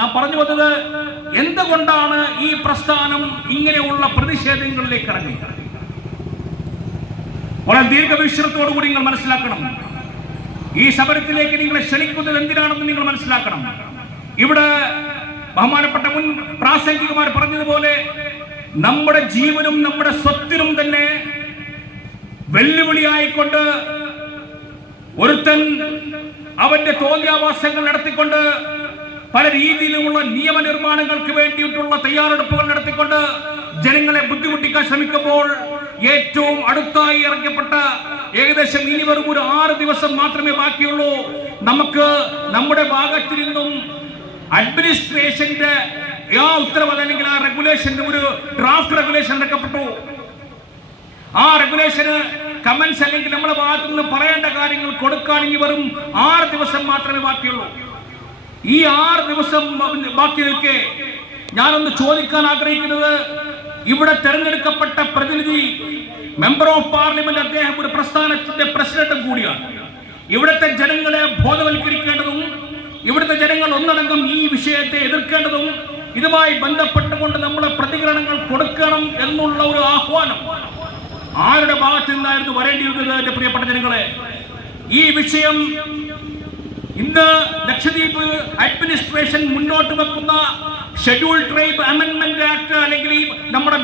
ഞാൻ പറഞ്ഞു വന്നത് എന്തുകൊണ്ടാണ് ഈ പ്രസ്ഥാനം ഇങ്ങനെയുള്ള പ്രതിഷേധങ്ങളിലേക്ക് ഇറങ്ങുന്നത്? വളരെ ദീർഘവീക്ഷണത്തോടുകൂടി നിങ്ങൾ മനസ്സിലാക്കണം. ഈ സമരത്തിലേക്ക് നിങ്ങളെ ക്ഷണിക്കുന്നത് എന്തിനാണെന്ന് നിങ്ങൾ മനസ്സിലാക്കണം. ഇവിടെ ബഹുമാനപ്പെട്ട മുൻ പ്രാസംഗികമാർ പറഞ്ഞതുപോലെ നമ്മുടെ ജീവനും നമ്മുടെ സ്വത്തിനും തന്നെ വെല്ലുവിളിയായിക്കൊണ്ട് ഒരുത്തൻ അവന്റെ തോന്നിയാവാസങ്ങൾ നടത്തിക്കൊണ്ട് പല രീതിയിലുമുള്ള നിയമനിർമ്മാണങ്ങൾക്ക് വേണ്ടിയിട്ടുള്ള തയ്യാറെടുപ്പുകൾ നടത്തിക്കൊണ്ട് ജനങ്ങളെ ബുദ്ധിമുട്ടിക്കാൻ ശ്രമിക്കുമ്പോൾ ഏറ്റവും അടുത്തായി ഇറക്കപ്പെട്ട ഏകദേശം ഇനി വെറും ഒരു 6 ദിവസം മാത്രമേ ബാക്കിയുള്ളൂ. നമുക്ക് നമ്മുടെ ഭാഗത്തു നിന്നും അഡ്മിനിസ്ട്രേഷന്റെ ഉത്തരവ് അല്ലെങ്കിൽ ആ റെഗുലേഷന്റെ ഒരു ഡ്രാഫ്റ്റ് റെഗുലേഷൻ ഇറക്കപ്പെട്ടു. ആ റെഗുലേഷന് കമന്റ്സ് അല്ലെങ്കിൽ നമ്മുടെ ഭാഗത്തു നിന്ന് പറയേണ്ട കാര്യങ്ങൾ കൊടുക്കാൻ ഇനി വെറും 6 ദിവസം മാത്രമേ ബാക്കിയുള്ളൂ. ഈ 6 ദിവസം ബാക്കി നിൽക്കെ ഞാനൊന്ന് ചോദിക്കാൻ ആഗ്രഹിക്കുന്നത്, ഇവിടെ തെരഞ്ഞെടുക്കപ്പെട്ട പ്രതിനിധി മെമ്പർ ഓഫ് പാർലമെന്റ്, അദ്ദേഹം ഒരു പ്രസ്ഥാനത്തിന്റെ പ്രസിഡന്റും കൂടിയാണ്. ഇവിടുത്തെ ജനങ്ങളെ ബോധവൽക്കരിക്കേണ്ടതും ഇവിടുത്തെ ജനങ്ങൾ ഒന്നടങ്കം ഈ വിഷയത്തെ എതിർക്കേണ്ടതും ഇതുമായി ബന്ധപ്പെട്ടുകൊണ്ട് നമ്മുടെ പ്രതികരണങ്ങൾ കൊടുക്കണം എന്നുള്ള ഒരു ആഹ്വാനം ആരുടെ ഭാഗത്ത് നിന്നായിരുന്നു വരേണ്ടിയിരുന്നത്? എന്റെ പ്രിയപ്പെട്ട ജനങ്ങളെ, ഈ വിഷയം ഇന്ന് ലക്ഷദ്വീപ് അഡ്മിനിസ്ട്രേഷൻ മുന്നോട്ട് വെക്കുന്ന ഷെഡ്യൂൾ ട്രൈബ് അമെൻഡ്മെന്റ് ആക്ട് അല്ലെങ്കിൽ നമ്മുടെ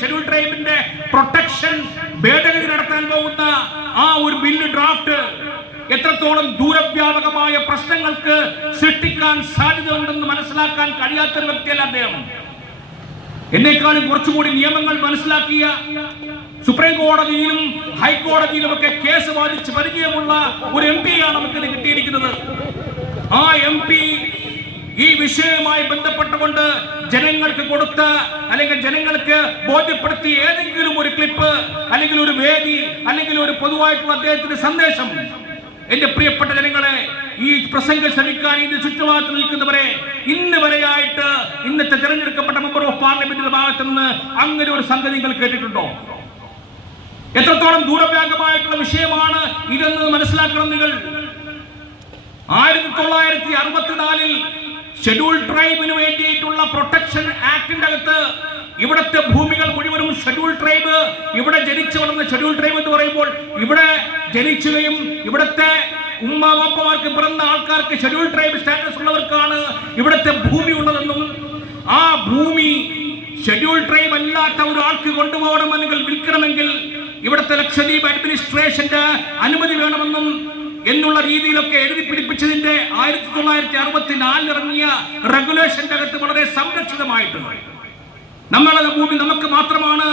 ഷെഡ്യൂൾ ട്രൈബിന്റെ പ്രൊട്ടക്ഷൻ ഭേദഗതി നടത്താൻ പോകുന്ന ആ ഒരു ബില്ല് ഡ്രാഫ്റ്റ് എത്രത്തോളം ദൂരവ്യാപകമായ പ്രശ്നങ്ങൾക്ക് സൃഷ്ടിക്കാൻ സാധ്യതയുണ്ടെന്ന് മനസ്സിലാക്കാൻ കഴിയാത്തൊരു വ്യക്തിയല്ല അദ്ദേഹം. എന്നെക്കാളും കുറച്ചുകൂടി നിയമങ്ങൾ മനസ്സിലാക്കിയ, സുപ്രീം കോടതിയിലും ഹൈക്കോടതിയിലും ഒക്കെ കേസ് വാദിച്ച് പരിചയമുള്ള ഒരു MP ആണ് നമുക്കിത് കിട്ടിയിരിക്കുന്നത്. ആ MP ഈ വിഷയവുമായി ബന്ധപ്പെട്ടുകൊണ്ട് ജനങ്ങൾക്ക് കൊടുത്ത അല്ലെങ്കിൽ ജനങ്ങൾക്ക് ബോധ്യപ്പെടുത്തിയ ഏതെങ്കിലും ഒരു ക്ലിപ്പ് അല്ലെങ്കിൽ ഒരു വേദി അല്ലെങ്കിൽ ഒരു പൊതുവായിട്ടുള്ള അദ്ദേഹത്തിന്റെ സന്ദേശം, എന്റെ പ്രിയപ്പെട്ട ജനങ്ങളെ, ഈ പ്രസംഗം ശ്രമിക്കാൻ ഇതിന് ചുറ്റുപാട് നിൽക്കുന്നവരെ ഇന്ന് വരെയായിട്ട് ഇന്നത്തെ തിരഞ്ഞെടുക്കപ്പെട്ട മെമ്പർ ഓഫ് പാർലമെന്റിന്റെ ഭാഗത്ത് നിന്ന് അങ്ങനെ ഒരു സംഗതി നിങ്ങൾ കേട്ടിട്ടുണ്ടോ? എത്രത്തോളം ദൂരവ്യാപകമായിട്ടുള്ള വിഷയമാണ് ഇതെന്ന് മനസ്സിലാക്കണം നിങ്ങൾ. 1964 ഷെഡ്യൂൾ ട്രൈബിന് വേണ്ടിയിട്ടുള്ള പ്രൊട്ടക്ഷൻ ആക്ടിന്റെ അകത്ത് ഇവിടത്തെ ഭൂമികൾ മുഴുവനും ഷെഡ്യൂൾ ട്രൈബ്, ഇവിടെ ജനിച്ചു വളർന്ന ഷെഡ്യൂൾ ട്രൈബ് എന്ന് പറയുമ്പോൾ ഇവിടെ ജനിച്ചുകയും ഇവിടത്തെ ഉമ്മവാപ്പമാർക്ക് പിറന്ന ആൾക്കാർക്ക് ഷെഡ്യൂൾ ട്രൈബ് സ്റ്റാറ്റസ് ഉള്ളവർക്കാണ് ഇവിടത്തെ ഭൂമി ഉള്ളതെന്നും ആ ഭൂമി ഷെഡ്യൂൾ ട്രൈബ് അല്ലാത്ത ഒരാൾക്ക് കൊണ്ടുപോകണമെങ്കിൽ വിൽക്കണമെങ്കിൽ ഇവിടുത്തെ ലക്ഷദ്വീപ് അഡ്മിനിസ്ട്രേഷന്റെ അനുമതി വേണമെന്നും എന്നുള്ള രീതിയിലൊക്കെ എഴുതി പിടിപ്പിച്ചതിന്റെ 1964 ഇറങ്ങിയ റെഗുലേഷന്റെ അകത്ത് വളരെ സംരക്ഷിതമായിട്ടുണ്ട്. നമ്മളെ ഭൂമി നമുക്ക് മാത്രമാണ്,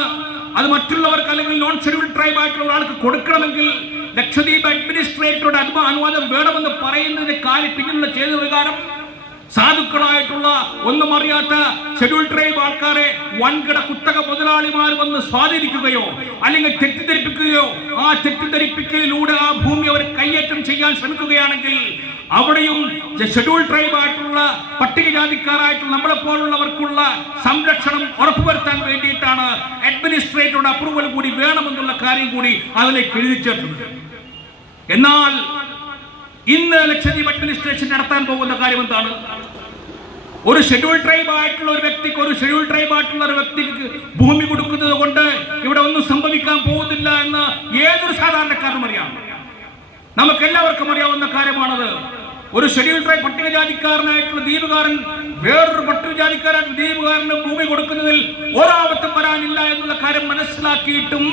അത് മറ്റുള്ളവർക്ക് അല്ലെങ്കിൽ നോൺ ഷെഡ്യൂൾ ട്രൈബ് ആയിട്ടുള്ള ഒരാൾക്ക് കൊടുക്കണമെങ്കിൽ ലക്ഷദ്വീപ് അഡ്മിനിസ്ട്രേറ്ററുടെ അനുവാദം വേണമെന്ന് പറയുന്നതിന്റെ കാര്യം പിന്നിലുള്ള ചെയ്ത വികാരം സാധുക്കളായിട്ടുള്ള ഒന്നും അറിയാത്ത ഷെഡ്യൂൾ ട്രൈബ് ആൾക്കാരെ വൻകിട കുത്തക മുതലാളിമാർ വന്ന് സ്വാധീനിക്കുകയോ അല്ലെങ്കിൽ തെറ്റിദ്ധരിപ്പിക്കുകയോ ആ തെറ്റിദ്ധരിപ്പിക്കലിലൂടെ ആ ഭൂമി അവർ കൈയേറ്റം ചെയ്യാൻ ശ്രമിക്കുകയാണെങ്കിൽ അവിടെയും ഷെഡ്യൂൾ ട്രൈബ് ആയിട്ടുള്ള പട്ടികജാതിക്കാരായിട്ടുള്ള നമ്മളെ പോലുള്ളവർക്കുള്ള സംരക്ഷണം ഉറപ്പുവരുത്താൻ വേണ്ടിയിട്ടാണ് അഡ്മിനിസ്ട്രേറ്ററുടെ അപ്രൂവൽ കൂടി വേണമെന്നുള്ള കാര്യം കൂടി അതിലേക്ക് എഴുതി ചേർക്കുന്നത്. എന്നാൽ ഇന്ന് ലക്ഷദ്വീപ് അഡ്മിനിസ്ട്രേഷൻ നടത്താൻ പോകുന്ന കാര്യം എന്താണ്? ഒരു ഷെഡ്യൂൾ ട്രൈബ് ആയിട്ടുള്ള ഒരു വ്യക്തിക്ക് ഭൂമി കൊടുക്കുന്നത് കൊണ്ട് ഇവിടെ ഒന്നും സംഭവിക്കാൻ പോകുന്നില്ല എന്ന് ഏതൊരു സാധാരണക്കാരനും അറിയാം. നമുക്ക് എല്ലാവർക്കും അറിയാവുന്ന കാര്യമാണത്. ഒരു ഷെഡ്യൂൾ ട്രൈബ് പട്ടികജാതിക്കാരനായിട്ടുള്ള ദ്വീപുകാരൻ വേറൊരു പട്ടികജാതിക്കാരായിട്ടുള്ള ദ്വീപുകാരന് ഭൂമി കൊടുക്കുന്നതിൽ ഒരാപത്തും വരാനില്ല എന്നുള്ള കാര്യം മനസ്സിലാക്കിയിട്ടും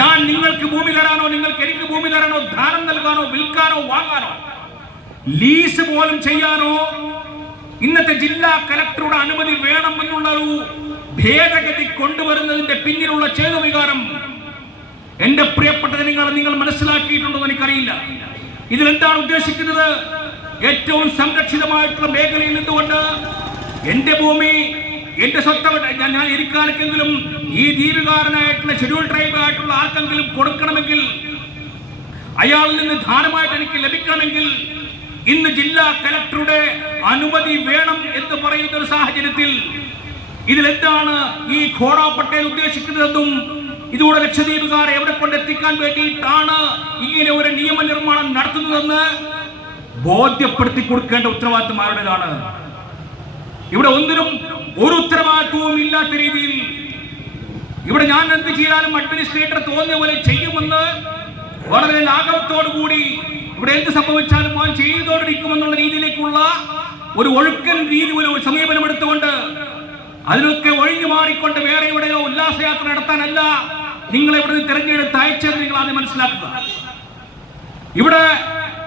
ഞാൻ നിങ്ങൾക്ക് ഭൂമി തരാനോ നിങ്ങൾക്ക് എനിക്ക് ഭൂമി തരാനോ ദാനം നൽകാനോ വിൽക്കാനോ വാങ്ങാനോ ലീസ് പോലും ചെയ്യാനോ ഇന്നത്തെ ജില്ലാ കലക്ടറുടെ അനുമതി വേണമെന്നുള്ള ഒരു ഭേദഗതി കൊണ്ടുവരുന്നതിന്റെ പിന്നിലുള്ള ചേതവികാരം എന്റെ പ്രിയപ്പെട്ട നിങ്ങൾ മനസ്സിലാക്കിയിട്ടുണ്ടോ എന്ന് എനിക്കറിയില്ല. ഇതിലെന്താണ് ഉദ്ദേശിക്കുന്നത്? ഏറ്റവും സംരക്ഷിതമായിട്ടുള്ള മേഖലയിൽ നിന്നുകൊണ്ട് എന്റെ ഭൂമി എന്റെ സ്വത്ത് ഞാൻ ഇരിക്കാനെങ്കിലും ഈ ദ്വീപുകാരനായിട്ടുള്ള ഷെഡ്യൂൾ ട്രൈബ് ആയിട്ടുള്ള ആർക്കെങ്കിലും കൊടുക്കണമെങ്കിൽ, അയാളിൽ നിന്ന് ധാരമായിട്ട് എനിക്ക് ലഭിക്കണമെങ്കിൽ ഇന്ന് ജില്ലാ കലക്ടറുടെ അനുമതി വേണം എന്ന് പറയുന്ന ഒരു സാഹചര്യത്തിൽ ഇതിലെന്താണ് ഈ ഘോഡ പട്ടേൽ ഉദ്ദേശിക്കുന്നതെന്നും ഇതുകൂടെ ലക്ഷദ്വീപുകാരെ എവിടെ കൊണ്ടെത്തിക്കാൻ വേണ്ടിയിട്ടാണ് ഇങ്ങനെ ഒരു നിയമനിർമ്മാണം നടത്തുന്നതെന്ന് ബോധ്യപ്പെടുത്തി കൊടുക്കേണ്ട ഉത്തരവാദിത്വം ആരുടേതാണ്? ഇവിടെ ഒന്നിനും ഒരു ഉത്തരവാദിത്വവും ഇല്ലാത്ത രീതിയിൽ ഇവിടെ ഞാൻ എന്ത് ചെയ്താലും അഡ്മിനിസ്ട്രേറ്റർ തോന്നിയ പോലെ ചെയ്യുമെന്ന് വളരെ ലാഘവത്തോടുകൂടി ഇവിടെ എന്ത് സംഭവിച്ചാലും അവൻ ചെയ്തോണ്ടിരിക്കുമെന്നുള്ള രീതിയിലേക്കുള്ള ഒരു ഒഴുക്കൻ രീതി, ഒരു സമീപനം എടുത്തുകൊണ്ട് അതിനൊക്കെ ഒഴിഞ്ഞു മാറിക്കൊണ്ട് വേറെ എവിടെയോ ഉല്ലാസയാത്ര നടത്താനല്ല നിങ്ങളെ ഇവിടെ തിരഞ്ഞെടുത്ത് അയച്ചത് നിങ്ങൾ ആദ്യം മനസ്സിലാക്കുക. ഇവിടെ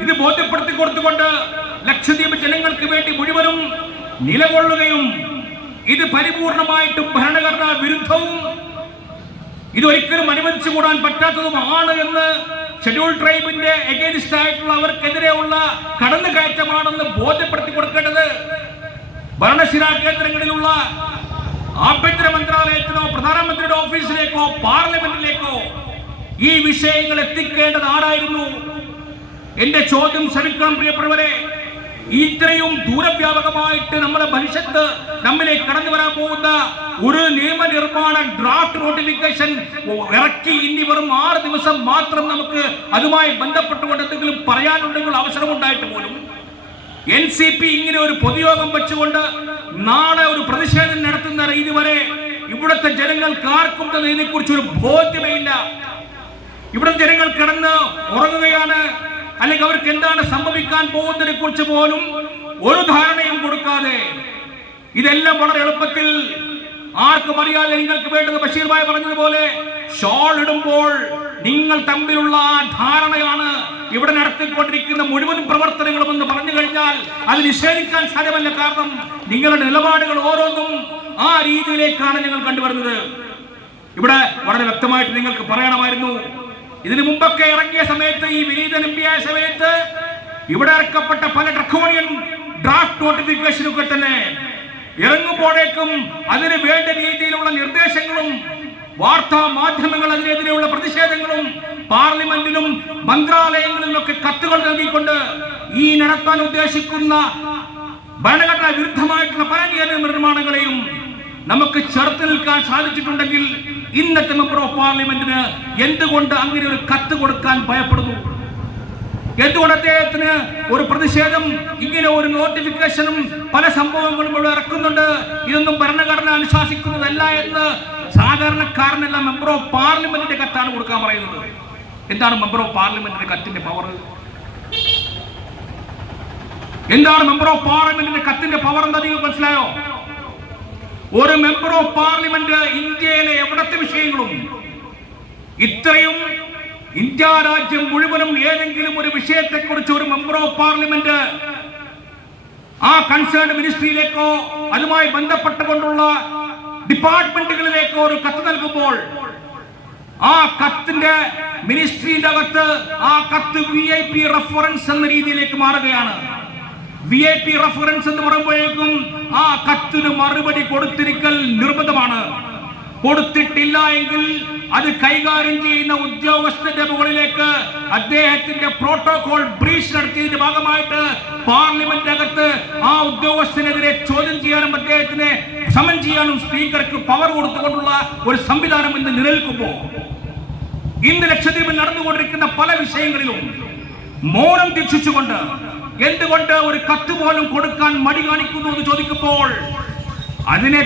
ഇത് ബോധ്യപ്പെടുത്തി കൊടുത്തുകൊണ്ട് ലക്ഷദ്വീപ് ജനങ്ങൾക്ക് വേണ്ടി മുഴുവനും നിലകൊള്ളുകയും ഇത് പരിപൂർണമായിട്ടും ഭരണഘടനാ വിരുദ്ധവും ഇതൊരിക്കലും അനുവദിച്ചുകൂടാൻ പറ്റാത്തതുമാണ് എന്ന് ഷെഡ്യൂൾ ട്രൈബിന്റെ എഗൈൻസ്റ്റ് ആയിട്ടുള്ള അവർക്കെതിരെയുള്ള കടന്നുകയറ്റമാണെന്ന് ബോധ്യപ്പെടുത്തി കൊടുക്കേണ്ടത് ഭരണശിലാ കേന്ദ്രങ്ങളിലുള്ള ആഭ്യന്തര മന്ത്രാലയത്തിനോ പ്രധാനമന്ത്രിയുടെ ഓഫീസിലേക്കോ പാർലമെന്റിലേക്കോ ഈ വിഷയങ്ങൾ എത്തിക്കേണ്ടത് ആരായിരുന്നു? എന്റെ ചോദ്യം ശ്രമിക്കണം പ്രിയപ്പെട്ടവരെ. ഇത്രയും ദൂരവ്യാപകമായിട്ട് നമ്മുടെ ഭവിഷ്യത്ത് നമ്മിലേക്ക് കടന്നു വരാൻ പോകുന്ന ഒരു നിയമനിർമ്മാണ ഡ്രാഫ്റ്റ് നോട്ടിഫിക്കേഷൻ ഇറക്കി ഇനി വെറും 6 ദിവസം മാത്രം നമുക്ക് അതുമായി ബന്ധപ്പെട്ടുകൊണ്ട് എന്തെങ്കിലും പറയാനുണ്ടെങ്കിൽ അവസരമുണ്ടായിട്ട് പോലും NCP ഇങ്ങനെ ഒരു പൊതുയോഗം വെച്ചുകൊണ്ട് നാളെ ഒരു പ്രതിഷേധം നടത്തുന്ന രീതി വരെ ഇവിടുത്തെ ജനങ്ങൾക്ക് ആർക്കും ഇതിനെക്കുറിച്ച് ഒരു ബോധ്യമേ ഇല്ല. ഇവിടെ ജനങ്ങൾ കിടന്ന് ഉറങ്ങുകയാണ്, അല്ലെങ്കിൽ അവർക്ക് എന്താണ് സംഭവിക്കാൻ പോകുന്നതിനെ കുറിച്ച് പോലും ഒരു ധാരണയും കൊടുക്കാതെ ഇതെല്ലാം വളരെ എളുപ്പത്തിൽ ആർക്കും അറിയാതെ നിങ്ങൾക്ക് വേണ്ടത് ബഷീർ ഭായ് പറഞ്ഞതുപോലെ ഷോൾ ഇടുമ്പോൾ നിങ്ങൾ തമ്മിലുള്ള ആ ധാരണയാണ് ഇവിടെ നടത്തിക്കൊണ്ടിരിക്കുന്ന മുഴുവൻ പ്രവർത്തനങ്ങളും എന്ന് പറഞ്ഞു കഴിഞ്ഞാൽ അത് നിഷേധിക്കാൻ സാധ്യമല്ല. കാരണം നിങ്ങളുടെ നിലപാടുകൾ ഓരോന്നും ആ രീതിയിലേക്കാണ് ഞങ്ങൾ കണ്ടുവരുന്നത്. ഇവിടെ വളരെ വ്യക്തമായിട്ട് നിങ്ങൾക്ക് പറയണമായിരുന്നു. ഇതിനു മുമ്പൊക്കെ ഇറങ്ങിയ സമയത്ത്, ഈ വിനീതൻ എം പി ആയ സമയത്ത് ഇവിടെ ഇറക്കപ്പെട്ട പല ഡ്രക്കോണിയൻ ഡ്രാഫ്റ്റ് നോട്ടിഫിക്കേഷനൊക്കെ തന്നെ ഇറങ്ങുമ്പോഴേക്കും അതിന് വേണ്ട രീതിയിലുള്ള നിർദ്ദേശങ്ങളും വാർത്താ മാധ്യമങ്ങൾ അതിനെതിരെയുള്ള പ്രതിഷേധങ്ങളും പാർലമെന്റിലും മന്ത്രാലയങ്ങളിലും ഒക്കെ കത്തുകൾ നൽകിക്കൊണ്ട് ഈ നടത്താൻ ഉദ്ദേശിക്കുന്ന ഭരണഘടനാ വിരുദ്ധമായിട്ടുള്ള പല നിയമനിർമ്മാണങ്ങളെയും നമുക്ക് ചെറുത്ത് നിൽക്കാൻ സാധിച്ചിട്ടുണ്ടെങ്കിൽ ഇന്നത്തെ മെമ്പർ ഓഫ് പാർലമെന്റിന് എന്തുകൊണ്ട് അങ്ങനെ ഒരു കത്ത് കൊടുക്കാൻ ഭയപ്പെടുന്നു? എന്തുകൊണ്ട് അദ്ദേഹത്തിന് ഒരു പ്രതിഷേധം, ഇങ്ങനെ ഒരു നോട്ടിഫിക്കേഷനും പല സംഭവങ്ങളും ഇവിടെ ഇറക്കുന്നുണ്ട്, ഇതൊന്നും ഭരണഘടന അനുശാസിക്കുന്നതല്ല എന്ന് സാധാരണക്കാരനല്ല മെമ്പർ ഓഫ് പാർലമെന്റിന്റെ കത്താണ് കൊടുക്കാൻ പറയുന്നത്. എന്താണ് മെമ്പർ ഓഫ് പാർലമെന്റിന്റെ കത്തിന്റെ പവർ? എന്താണ് മെമ്പർ ഓഫ് പാർലമെന്റിന്റെ കത്തിന്റെ പവർ എന്ന് നിങ്ങൾക്ക് മനസ്സിലായോ? ഒരു മെമ്പർ ഓഫ് പാർലമെന്റ് ഇന്ത്യയിലെ എവിടത്തെ വിഷയങ്ങളും, ഇത്രയും ഇന്ത്യ രാജ്യം മുഴുവനും ഏതെങ്കിലും ഒരു വിഷയത്തെക്കുറിച്ച് ഒരു മെമ്പർ ഓഫ് പാർലമെന്റ് ആ കൺസേൺ മിനിസ്ട്രിയിലേക്കോ അതുമായി ബന്ധപ്പെട്ടുകൊണ്ടുള്ള ഡിപ്പാർട്ട്മെന്റുകളിലേക്കോ ഒരു കത്ത് നൽകുമ്പോൾ ആ കത്തിന്റെ മിനിസ്ട്രിയുടെ അകത്ത് ആ കത്ത് VIP റെഫറൻസ് എന്ന രീതിയിലേക്ക് മാറുകയാണ്. VIP റെഫറൻസ് എന്ന് പറയുമ്പോഴേക്കും ആ കത്തിന് മറുപടി കൊടുത്തിരിക്കൽ നിർബന്ധമാണ്. കൊടുത്തിട്ടില്ല എങ്കിൽ അത് കൈകാര്യം ചെയ്യുന്ന ഉദ്യോഗസ്ഥന്റെ മുകളിലേക്ക് അദ്ദേഹത്തിന്റെ പ്രോട്ടോകോൾ ബ്രീച്ച് നടത്തിയതിന്റെ ഭാഗമായിട്ട് പാർലമെന്റ് അകത്ത് ആ ഉദ്യോഗസ്ഥനെതിരെ ചോദ്യം ചെയ്യാനും അദ്ദേഹത്തിനെ സമൻ ചെയ്യാനും സ്പീക്കർക്ക് പവർ കൊടുത്തുകൊണ്ടുള്ള ഒരു സംവിധാനം ഇന്ന് നിലനിൽക്കുമ്പോൾ ഇന്ന് ലക്ഷദ്വീപിൽ നടന്നുകൊണ്ടിരിക്കുന്ന പല വിഷയങ്ങളിലും മൗനം ദീക്ഷിച്ചുകൊണ്ട് എന്തുകൊണ്ട് ഒരു കത്ത് പോലും കൊടുക്കാൻ മടി കാണിക്കുന്നു എന്ന് ചോദിക്കുമ്പോൾ അതിനെ